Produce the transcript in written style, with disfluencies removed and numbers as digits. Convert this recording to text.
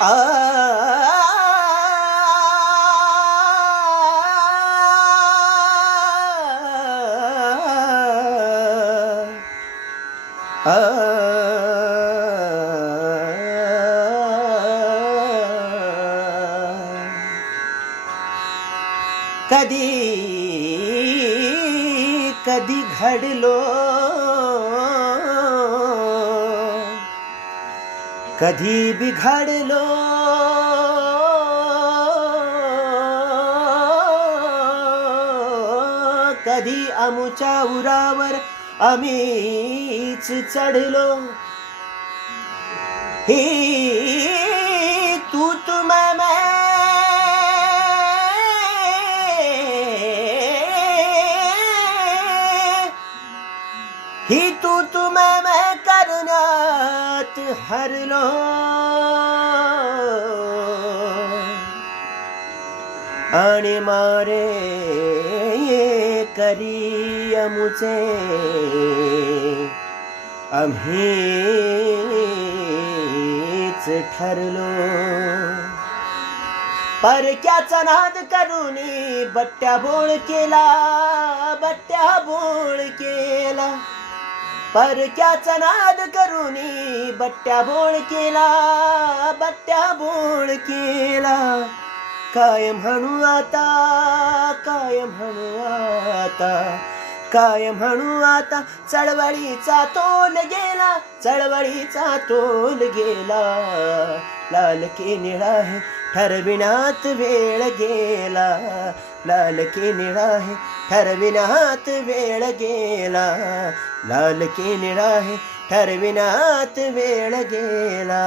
आ कधी कधी घडलो, कधी बिघडलो, कधी आमुच्या उरावर आम्हीच चढलो. ही तू तुम मैं, ही तू तुम मैं करण्यात हरलो. आणि मारे करी अमुचे आम्हीच ठरलो. परक्याचा नाद करूनी बट्ट्या बोळ केला, बट्ट्या बोळ केला. परक्याचा नाद करूनी बट्ट्या बोळ केला, बट्ट्या बोळ केला. काय म्हणू आता, काय म्हणू आता, काय म्हणू आता. चळवळीचा तोल गेला, चळवळीचा तोल गेला. लाल की निळा है ठरविण्यात वेळ गेला, लाल की निळा है ठरविण्यात वेळ गेला, लाल की निळा है ठरविण्यात वेळ गेला.